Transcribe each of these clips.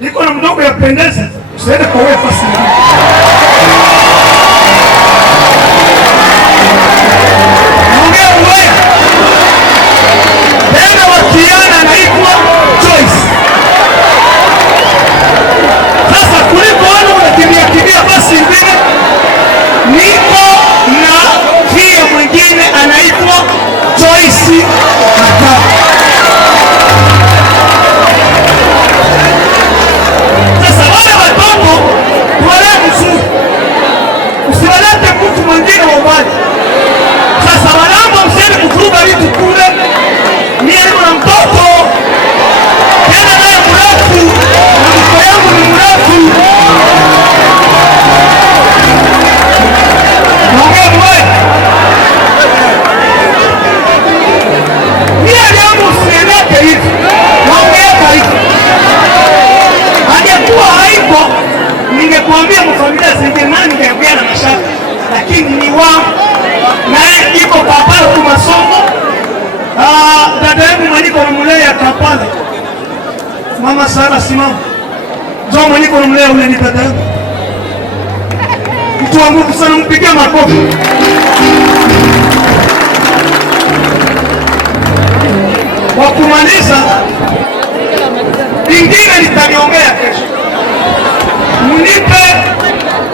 niko na mdogo ya pendeza, usiende kwa wewe fasi. Ongea wewe. Tena wakiana anaitwa Joyce. Sasa kuliko wale unakimbia basi vile niko na pia mwingine anaitwa Joyce Mata. Sasa wale watoto wale mzuri, usiwalete mtu mwingine wa mbali. Sasa wanaomba msiende kuvuruga vitu kule. Mimi niko na mtoto tena naye mrefu na mko yangu ni mrefu. Naongea mwe. Mimi yangu usieleke hivi. Naongea hivi. Angekuwa haipo ningekuambia mfamilia zingine ningeongea na mashaka, lakini ni wangu naye iko Kampala kwa masomo. Dada yangu mwaniko na mlea ya Kampala, mama Sara simama, njoo mwaniko na mlea ule ni dada yangu, mtu wangu sana, mpigie makofi. Kwa kumaliza ingine nitaniongea kesho. Mnipe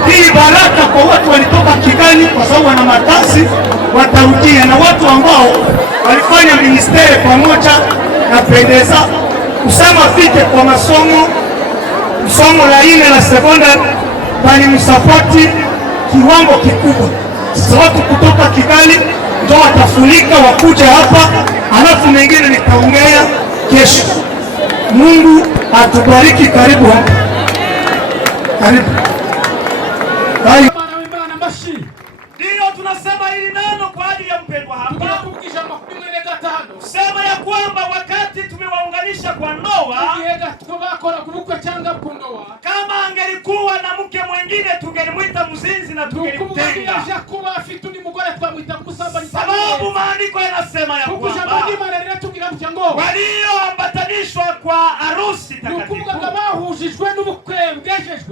hii baraka kwa watu walitoka Kigali kwa sababu wana matasi watarudia, na watu ambao walifanya ministeri pamoja na pendeza kusema fike kwa somo la ine la sekondari, bali msapoti kiwango kikubwa. Sasa watu kutoka Kigali ndio watafunika wakuja hapa, alafu mengine nitaongea kesho. Mungu atubariki. Karibu hapa, karibu. Ndio tunasema hili neno kwa ajili ya mpendwa hapa. Sema ya kwamba wakati tumewaunganisha kwa ndoa, kama angelikuwa na mke mwingine tungelimwita mzinzi na tungelimtenga. Sababu maandiko yanasema ya kwamba walioambatanishwa kwa harusi takatifu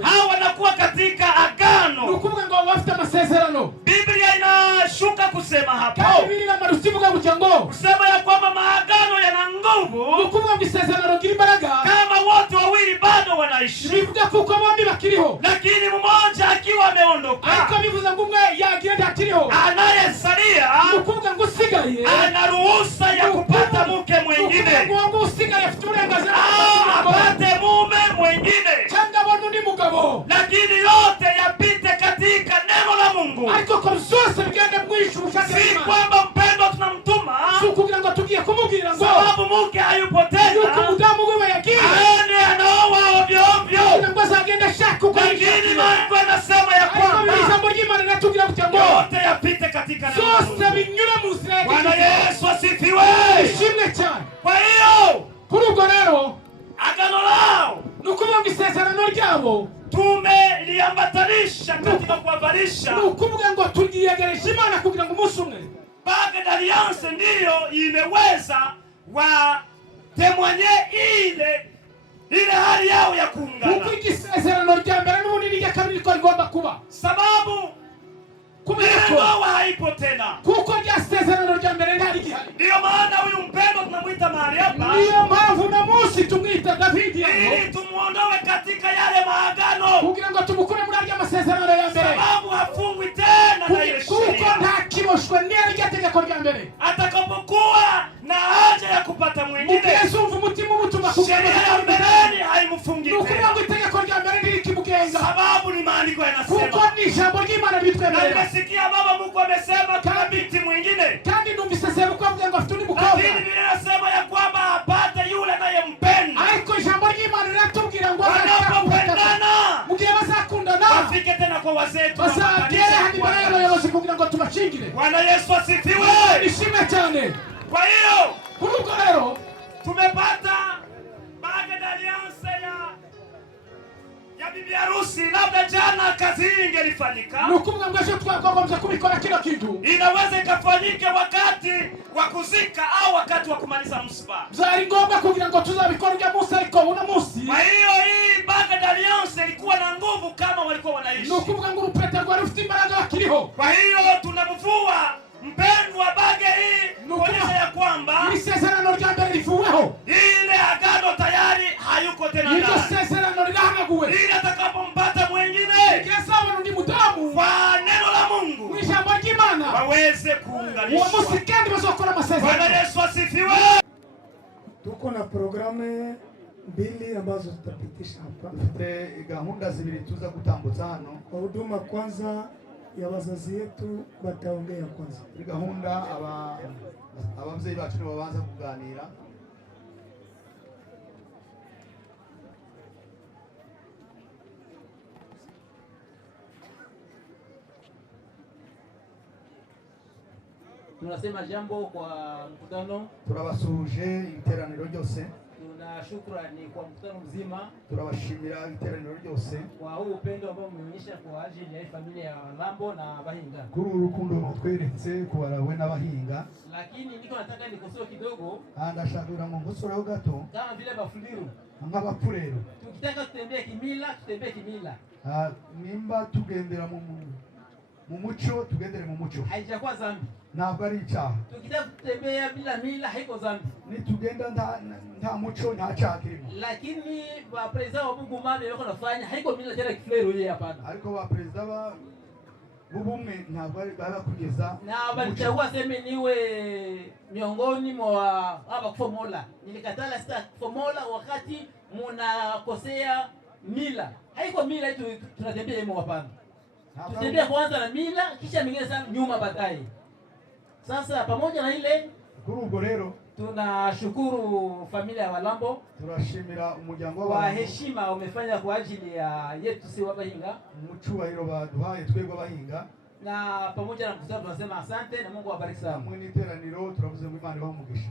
hao wanakuwa katika agano. Biblia inashuka kusema hapo, kusema ya kwamba maagano yana nguvu kama wote wawili bado wanaishi, lakini mmoja akiwa ameondoka, anayesalia ana ruhusa ya kupata mke mwingine apate mume mwingine, lakini yote yapite katika neno la Mungu. Si kwamba mpendwa tunamtuma sababu mke hayupo tena aende anaoa ovyo ovyo, lakini Mungu anasema ya kwamba yote yapite katika neno la Mungu. Bwana Yesu asifiwe. Kwa hiyo agano lao tumeliambatanisha katika kuwavalisha baga d'alliance, ndiyo imeweza watemwanye ile hali yao ya kuungana, sababu ndoa haipo tena. Ndiyo maana huyu mpendwa tunamwita mahali hapa, ili tumuondoe katika yale maagano, sababu hafungwi tena na ile sheria. Atakapokuwa na haja ya kupata mwingine, sheria ya mbeleni haimfungi tena, sababu ni maandiko yanasema. Nimesikia baba Mungu amesema kama binti mwingine, lakini Biblia inasema ya kwamba apate yule anayempenda. Wanapopendana wafike tena kwa wazee. Bwana Yesu asifiwe. Kwa hiyo tumepata baga d'alliance ya bibi harusi. Labda jana kazi hii ingelifanyika, inaweza ikafanyike wakati wa kuzika au wakati wa kumaliza msiba. Kwa hiyo hii Nukuvuga ngo urupeta rwa rufite imbaraga bakiriho. Kwa hiyo tunamvua mpendwa bage hii kuonyesha ya kwamba isezerano rya mbere rivuweho. Ile agano tayari hayuko tena ndani. Ile isezerano lirahanaguwe. Ile atakapompata mwingine kesaba ndi mudamu kwa neno la Mungu. Mwishamba ry'Imana waweze kuunganishwa. Uwo musikandi bazokora amasezerano. Bwana Yesu asifiwe. Tuko na programu mbili ambazo tutapitisha hapa. Dufite gahunda zibiri tuza gutambutsa hano. Kwa huduma kwanza ya wazazi yetu bataongea kwanza. Gahunda abavyeyi bacu nibo babanza kuganira. Tunasema jambo kwa mkutano. Turabasuje iteraniro ryose. Tuna shukrani kwa mkutano mzima. Turabashimira iteraniro ryose kwa huu upendo ambao mmeonyesha kwa ajili ya familia ya Lambo na Bahinga. Kuri urukundo mutweretse ku barawe n'abahinga. Lakini niko nataka nikosoe kidogo. Ndashaka ngo ngosore gato. Kama vile bafuliru. Nk'abapurero. Tukitaka kutembea kimila, tutembee kimila. Nimba tugendera mu muco, tugendere mu muco. Haijakuwa dhambi. Ntabwo ari icyaha. Tukitaka kutembea bila mila haiko dhambi. Ni tugenda nta muco nta cyaha kirimo. Lakini ba president wa Mungu mame wako nafanya haiko mila tena kiflero yeye hapana. Ariko ba president ba bubumwe ntabwo ari kugeza. Na balichagua sema niwe miongoni mwa hapa kufomola. Nilikatala sita kufomola wakati mnakosea mila. Haiko mila yetu tunatembea hemo hapana. Tutembea kwanza na mila kisha mingine sana nyuma baadaye. Sasa pamoja na ile kuri ubwo rero tunashukuru familia ya Walambo. Turashimira umuryango wa heshima umefanya kwa ajili ya yetu si wabahinga. Mucyubahiro baduhaye twebwe abahinga. Na pamoja na mkutano tunasema asante na Mungu awabariki sana. Mwini iteraniro turavuze ngo Imana ibahe umugisha.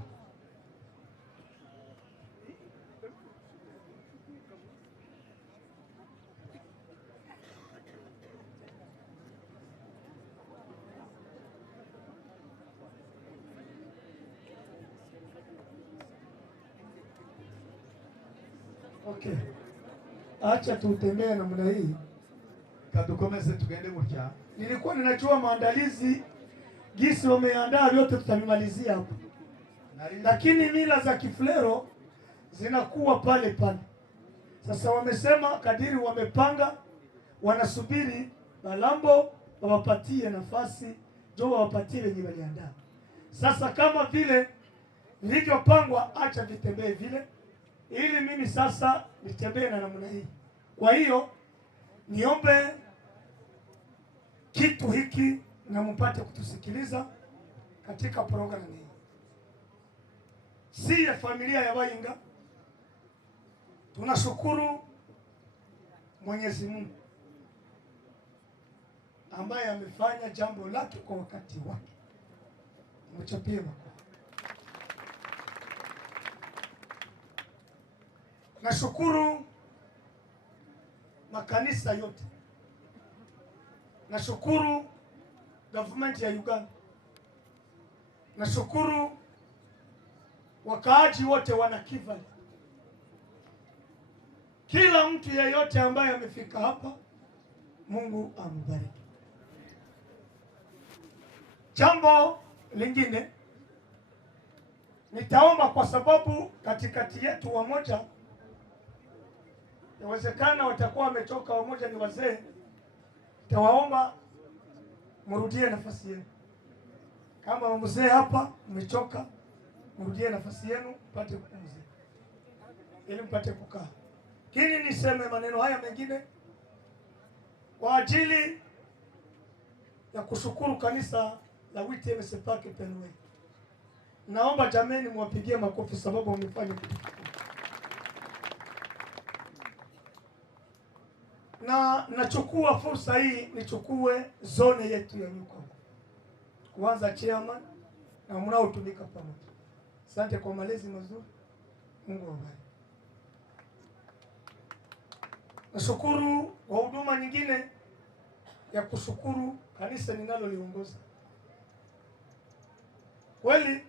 Okay. Acha tutembee namna hii. Kadukomeze tugende gutya. Nilikuwa ninajua maandalizi gisi wameandaa yote tutamalizia hapo. Lakini mila za Kifulero zinakuwa pale pale. Sasa wamesema kadiri wamepanga wanasubiri Balambo wawapatie nafasi jo wawapatie wenye waliandaa. Sasa kama vile nilivyopangwa acha vitembee vile ili mimi sasa nitembee na namna hii. Kwa hiyo niombe kitu hiki na mpate kutusikiliza katika programu hii. Si ya familia ya Bahinga. Tunashukuru Mwenyezi Mungu ambaye amefanya jambo lake kwa wakati wake. Mchapie makofi. Nashukuru makanisa yote. Nashukuru government ya Uganda. Nashukuru wakaaji wote wana Kivale. Kila mtu yeyote ambaye amefika hapa, Mungu ambariki. Jambo lingine nitaomba kwa sababu katikati yetu wamoja inawezekana watakuwa wametoka, wamoja ni wazee. Tawaomba mrudie nafasi yenu. Kama mzee hapa mmechoka, mrudie nafasi yenu mpate kupumzika ili mpate kukaa. Kini niseme maneno haya mengine kwa ajili ya kushukuru kanisa la WTM Sepake Penwe. Naomba jameni mwapigie makofi sababu wamefanya kitu. Na nachukua fursa hii nichukue zone yetu ya Nyukongo. Kwanza chairman na mnaotumika pamoja. Asante kwa malezi mazuri. Mungu awabariki. Nashukuru kwa huduma nyingine ya kushukuru kanisa ninaloliongoza. Kweli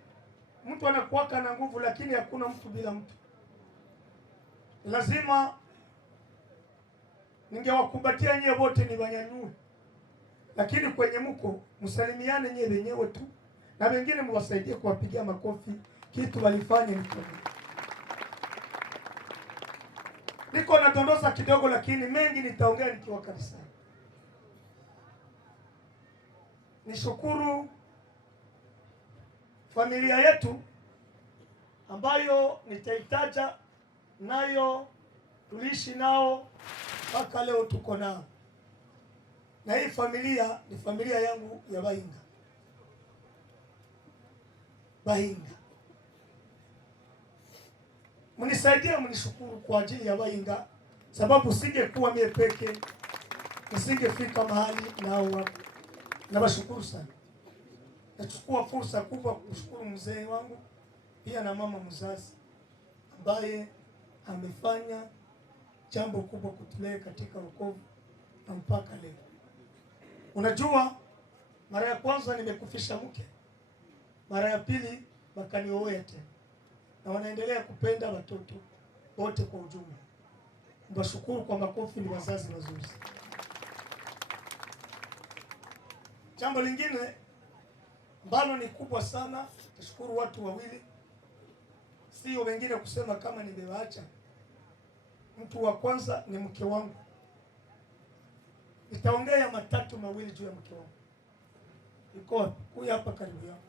mtu anakuwaka na nguvu lakini hakuna mtu bila mtu. Lazima ningewakumbatia nyie wote niwanyanyue, lakini kwenye mko msalimiane nyie wenyewe tu, na wengine mwasaidie kuwapigia makofi kitu walifanya. Niko nadondoza kidogo, lakini mengi nitaongea nikiwa kanisani. Nishukuru familia yetu ambayo nitaitaja nayo, tuliishi nao mpaka leo tuko nao, na hii familia ni familia yangu ya Bahinga. Mnisaidie, mnishukuru kwa ajili ya Bahinga, sababu singekuwa mie peke nisingefika mahali nao wapo. Nawashukuru sana. Nachukua fursa kubwa kushukuru mzee wangu pia na mama mzazi ambaye amefanya jambo kubwa kutulea katika wokovu na mpaka leo. Unajua, mara ya kwanza nimekufisha mke, mara ya pili wakanioa tena, na wanaendelea kupenda watoto wote kwa ujumla. Mbashukuru kwa makofi, ni wazazi wazuri. Jambo lingine ambalo ni kubwa sana, nashukuru watu wawili, sio wengine kusema kama nimewaacha. Mtu wa kwanza ni mke wangu. Nitaongea matatu mawili juu ya mke wangu. Iko huyu hapa karibu yangu.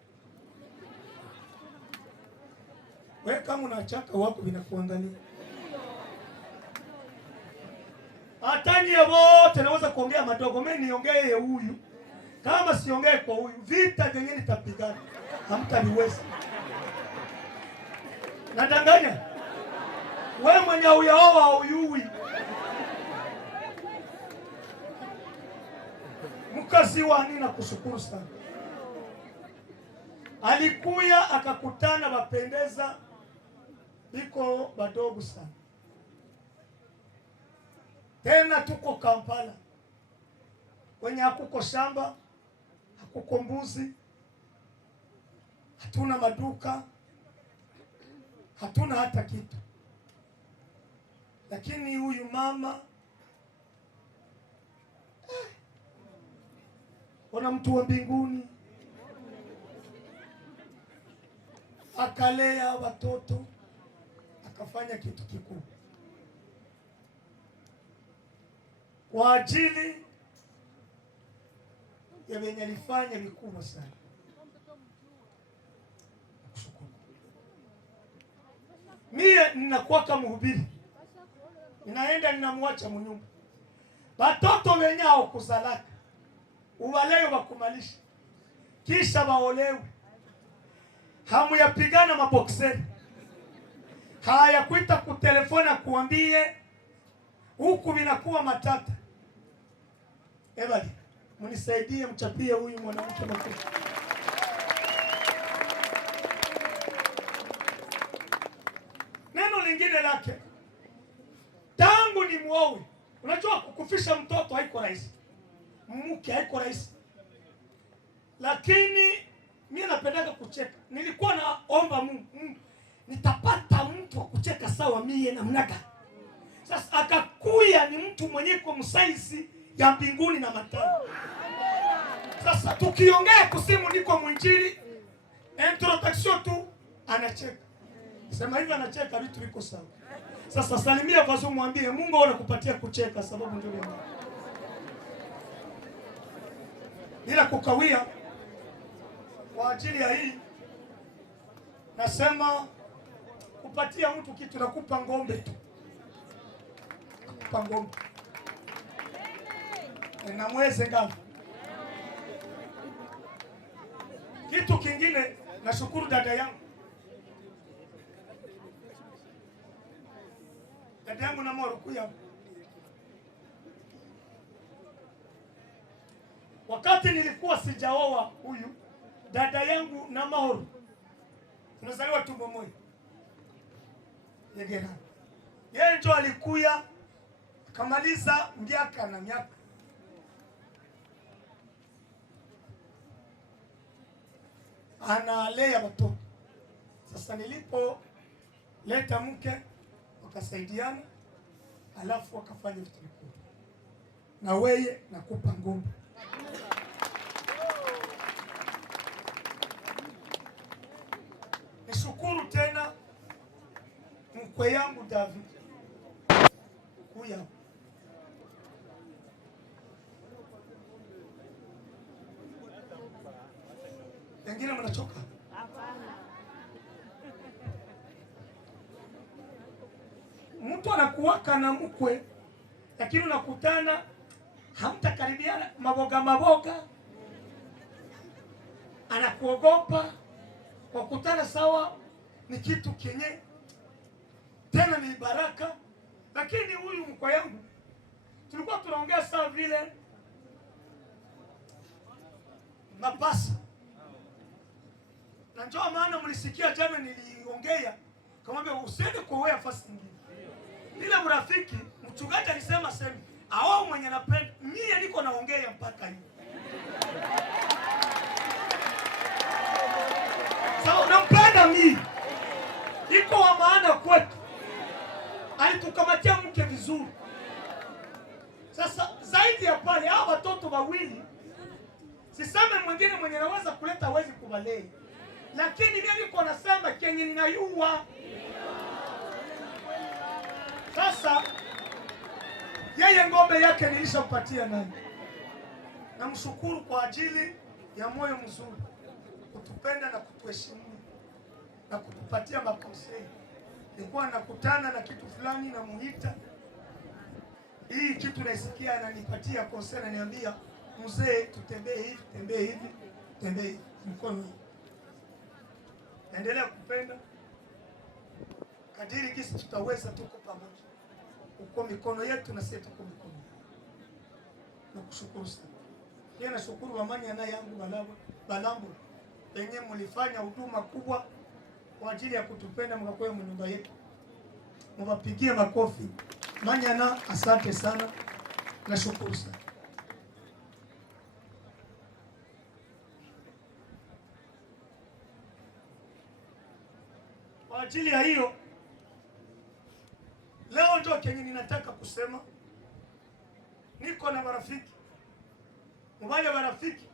Wewe kama unachaka wako vinakuangalia. Atani wote naweza kuongea madogo, mimi niongee huyu. Kama siongee kwa huyu, vita vyenyewe nitapigana. Hamtaniweza. Nadanganya? Wewe mwenye uyaoa huyui. Mkazi wani na kushukuru sana. Alikuya akakutana wapendeza iko badogo sana. Tena tuko Kampala. Kwenye hakuko shamba, hakuko mbuzi, hatuna maduka, hatuna hata kitu. Lakini huyu mama ona mtu wa mbinguni, akalea watoto, akafanya kitu kikubwa kwa ajili ya wenye alifanya vikubwa sana. Mie ninakuwa kama mhubiri, ninaenda ninamwacha mnyumba, watoto wenye hao kuzalaka uwalewe wakumalisha, kisha waolewe. Hamu ya pigana mabokseri, haya kuita kutelefona kuambie huku vinakuwa matata. Ebali, mnisaidie mchapie huyu mwanamke makofi. Neno lingine lake, tangu ni muowe. Unajua kukufisha mtoto haiko rahisi, mke haiko rahisi, lakini mimi napendaka kucheka. Nilikuwa naomba Mungu, nitapata mtu wa kucheka sawa mie na mnaka. Sasa akakuya ni mtu mwenye kwa msaizi ya mbinguni na matano. Sasa tukiongea kusimu niko mwinjili, introduction tu anacheka. Sema hivi anacheka, vitu viko sawa. Sasa salimia vazo, mwambie Mungu anakupatia kucheka sababu ndio Mungu. Bila kukawia, kwa ajili ya hii nasema kupatia mtu kitu, nakupa ngombe tu. Nakupa ngombe. Na mweze ngapi? Kitu kingine, nashukuru dada yangu. Dada yangu na moro kuya. Wakati nilikuwa sijaoa huyu dada yangu na Mahoro, tunazaliwa tumbo moja. Yegera. Yeye ndio alikuya kamaliza miaka na miaka. Analea watoto. Sasa nilipo leta mke wakasaidiana, alafu wakafanya vitu vikubwa. na weye nakupa nguvu. Nishukuru tena mkwe yangu David kuya. Wengine mnachoka? Hapana. Mtu anakuwaka na mkwe lakini unakutana hamtakaribiana, maboga anakuogopa. Wakutana sawa ni kitu kenye tena ni baraka. Lakini huyu mkwe yangu tulikuwa tunaongea sawa vile mapasa, na njoo maana mlisikia jana niliongea kamwambia usiende kuoea fasi nyingine. Ile mrafiki mchungaji alisema sema hao mwenye napenda mie niko naongea mpaka hivi. Sawa, nampenda mimi. Iko wa maana kwetu. Alitukamatia mke vizuri. Sasa zaidi ya pale hao watoto wawili siseme mwingine mwenye naweza kuleta hawezi kubalei. Lakini mimi niko nasema kenye ninayua. Sasa yeye ngombe yake nilishampatia nani. Namshukuru kwa ajili ya moyo mzuri, kutupenda na kutuheshimu na kutupatia makonsei. Nilikuwa nakutana na kitu fulani na muhita hii kitu naisikia, ananipatia konsei, ananiambia mzee, tutembee hivi, tembee hivi, tembee mkono. Naendelea kupenda kadiri kisi tutaweza, tuko pamoja. Uko mikono yetu na sisi tuko mikono. Nakushukuru sana. Pia nashukuru amani ana yangu Balambo. Wenye mlifanya huduma kubwa kwa ajili ya kutupenda mkakoe nyumba yetu. Mwapigie makofi. Manyana, asante sana. Nashukuru sana. Kwa ajili ya hiyo leo ndio kenye ninataka kusema. Niko na marafiki. Mbali marafiki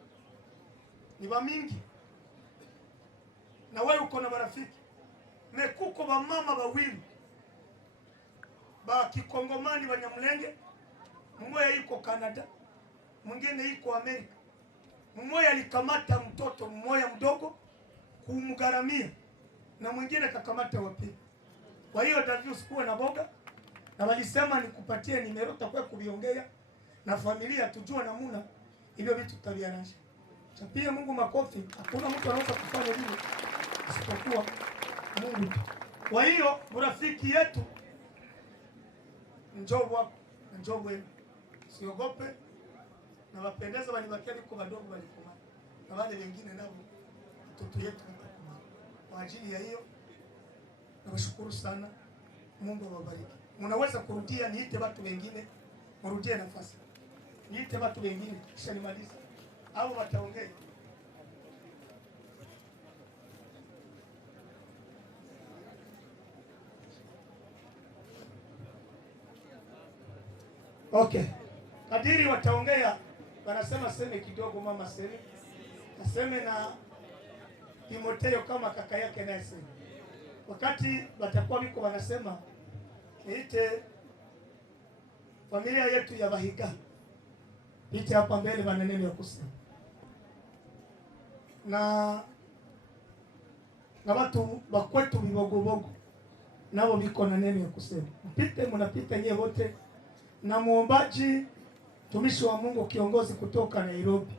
ni wa mingi. Na wewe uko na marafiki. Mekuko ba mama wawili. Ba Kikongomani wa Nyamulenge. Mmoja yuko Canada, mwingine yuko Amerika. Mmoja alikamata mtoto mmoja mdogo kumgaramia na mwingine kakamata wapi. Kwa hiyo David usikuwe na boga. Na walisema nikupatie nimero takwe kuviongea na familia tujue namuna hivyo vitu tutaviaranja. Chapie Mungu makofi. Hakuna mtu anaweza kufanya hivyo isipokuwa Mungu. Kwa hiyo urafiki yetu njoo wako, njoo wewe. Siogope na wapendeza walibakia liko wadogo walikoma. Na wale wengine nao mtoto yetu watakoma. Kwa ajili ya hiyo nawashukuru sana. Mungu awabariki. Mnaweza kurudia niite watu wengine, mrudie nafasi. Niite watu wengine kisha nimalize au wataongea. Okay. Kadiri wataongea wanasema seme kidogo mama seme. Aseme na Timotheo kama kaka yake naye seme. Wakati watakuwa biko wanasema niite familia yetu ya Bahiga. Niite hapa mbele maneno ya kusema. Na watu wakwetu vibogobogo nao biko na neno ya kusema. Mpite mnapita nyewe wote na muombaji tumishi wa Mungu kiongozi kutoka Nairobi.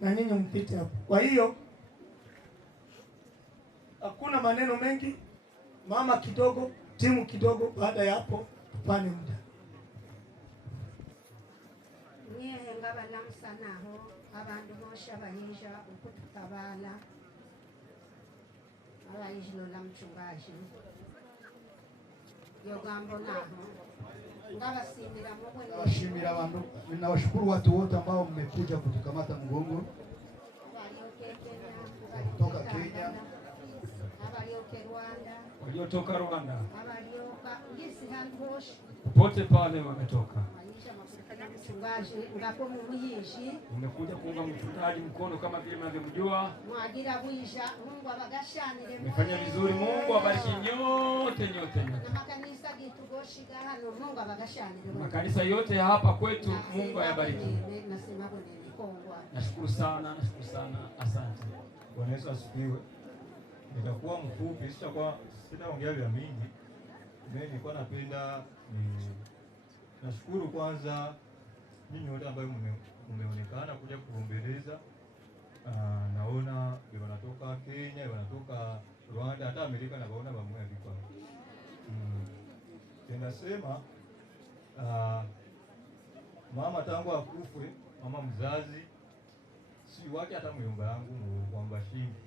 Na nyinyi mpite hapo. Kwa hiyo hakuna maneno mengi. Mama kidogo, timu kidogo, baada ya hapo tupane muda. Niye ngabalamusanaho abantu bosha bayinja ukututabala. Abayijilo la mchungaji. Yogambo naho. Nawashimira abantu, ninawashukuru watu wote ambao mmekuja kutukamata mgongo kutoka Kenya, waliotoka Rwanda, popote pale wametoka. mchungaji ngapo mumuyishi. Nimekuja kuunga mchungaji mkono kama vile mnavyomjua. Mwagira bwisha Mungu abagashanire. Mmefanya vizuri, Mungu abariki nyote. Na makanisa gitu goshiga hano Mungu abagashanire. Makanisa yote hapa kwetu Mungu ayabariki. Nasema boneni kongwa. Nashukuru sana, asante. Bwana Yesu asifiwe. Nitakuwa mfupi, sitaongea vya mingi. Mimi nilikuwa napenda nashukuru kwanza ninyi wote ambao mmeonekana kuja kuombeleza. Naona wanatoka Kenya, wanatoka Rwanda, hata Amerika na waona bamwe hapa. Tunasema mama tangu akufe, mama mzazi si wake hata myomba yangu kwamba shindi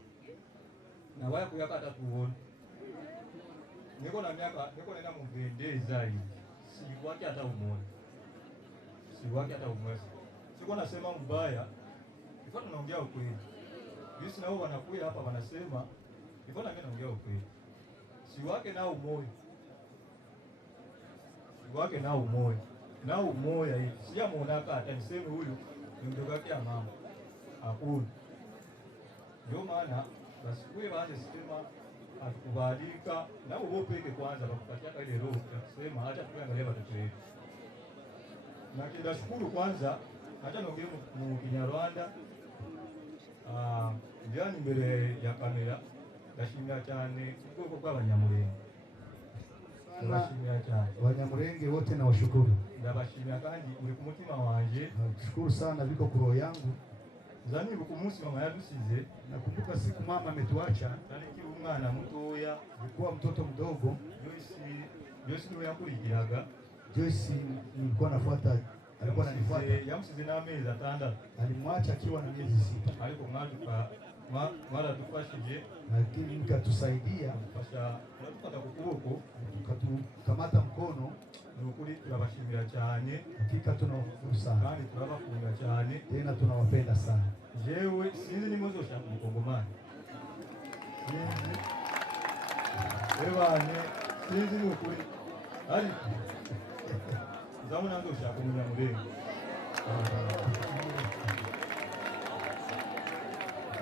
na waya kuyaka hata kuona niko na miaka nenda mvendeza hivi si wake hata umone siko nasema mbaya, niko tunaongea ukweli. Bisi nao wanakuja hapa wanasema niko na mimi naongea ukweli. Si wake nao umoja hivi sijamuonaka hata niseme huyu ni mdogo wake ya mama hakuna. Ndio maana basi kuwe baadhi sema atukubalika na wewe peke kwanza bakupatia ile roho ya kusema acha tuangalie watoto wetu. Na kidashukuru kwanza acha naongea mu Kinyarwanda njani mbere ya kamera ndashimira cyane ubwoko bw'abanyamurenge. Wanyamurenge wote na washukuru. Ndabashimira kandi uri ku mutima wanje. Nashukuru sana viko kwa roho yangu. Zani bukumunsi mama yadusize. Nakumbuka siku mama ametuacha. Taliki umwana mutoya, alikuwa mtoto mdogo. Joyce ndio yakurigiraga. Joyce nilikuwa nafuata, alikuwa ananifuata. Yamusize na miezi 6. Alimwacha akiwa na miezi 6. Aliko mara tupashije, lakini mkatusaidia pasha tunapata kukuboko, tukatukamata mkono. Nukuri tunabashimira cyane, hakika tunawashukuru sana kandi tunabakunda cyane, tena tunawapenda sana. Jewe sinzi ni mwezo shaka mkongomani ebane sinzi ni ukuri ari zamu nando shaka umunyamurenge